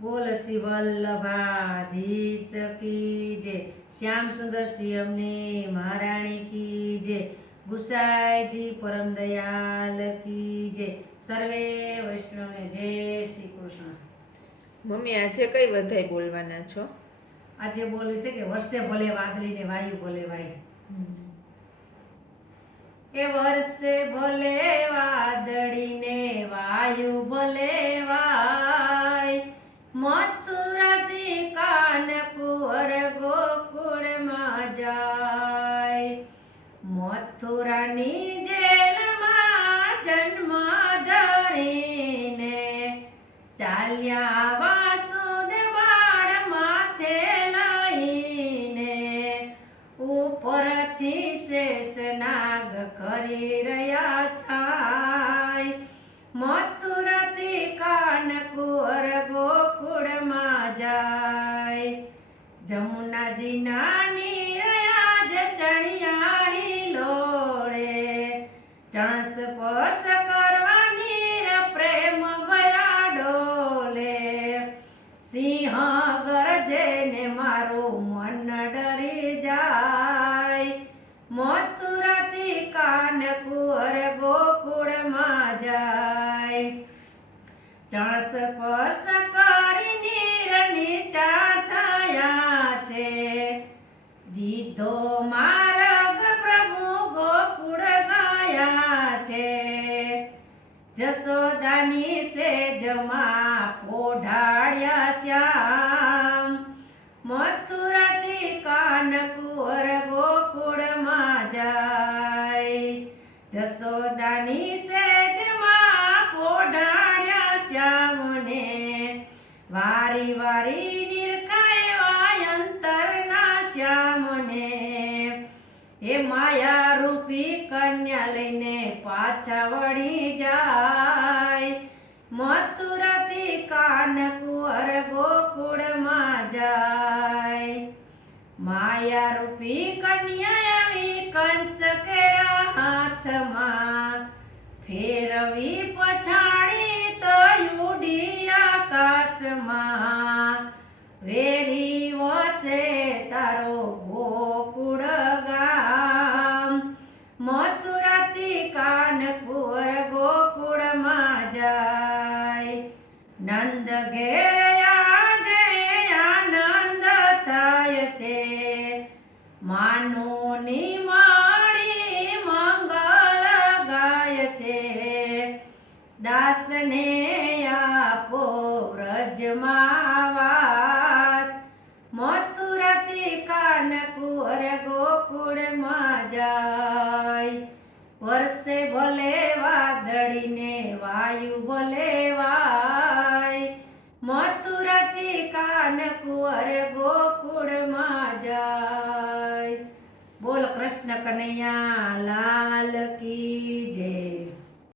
બોલ શ્રી વલ્લભાધીશ કી જય. શ્યામ સુંદર શ્રી મહારાણી કી જય. ગુસાઈજી પરમ દયાલ કી જય. સર્વે વૈષ્ણવને જય શ્રી કૃષ્ણ. મમ્મી આજે કઈ વધાઈ બોલવાના છો? આજે બોલવું છે કે વર્ષે ભલે વાદળી ને વાયુ ભલે વાય. એ વર્ષે ભલે વાદળી ને વાયુ ભલે મથુરાથી કાનપુર ગોકુળમાં જાય. મથુરાની જેલમાં જન્મ ધરીને ચાલ્યા વાસુદેવ બાળ માથે લઈને ઉપરથી શેષ નાગ કરી રહ્યા છાય. મથુરાથી કાનપુર ગોકુળમાં જમુનાજીના નાની આજ ચણિયા હિલોળે ચણસ સ્પર્શ કરવાની પ્રેમ ભરા ડોલે. સિંહ ગરજે ને મારું મન ડરી જાય. મથુરાથી કાનકુર ગોકુળમાં જાય. ચણસ સ્પર્શ કરી નીર નીચા દીધો માર્ગ પ્રભુ ગોકુળ ગયા છે. જસોદાની સેજમાં પોઢાળ્યા શ્યામ. મથુરાથી કાનકુર ગોકુળમાં જાય. જસોદાની સેજમાં પોઢાડ્યા શ્યામને. વારી વારી નિરખાય એ માયા રૂપી કન્યા લઈને પાછા વળી જાય. મથુરાથી કાનકુંવર ગોકુળમાં જાય. માયા રૂપી કન્યા આવી કંસ કેરા હાથમાં. ફેરવી પછાણી તો ઉડી આકાશમાં. વેરી વસે તારો નંદ ઘેર આજે આનંદ થાય છે માનોની માળી મંગલ ગાય છે. દાસને આપો વ્રજમાં વાસ મથુરાથી કાનકુર ગોકુળમાં જાય. વર્ષે ભલે વાદળીને વાયુ ભલે વાય મથુરાથી કાનકુર ગોકુળમાં જાય. બોલ કૃષ્ણ કનૈયા લાલ કી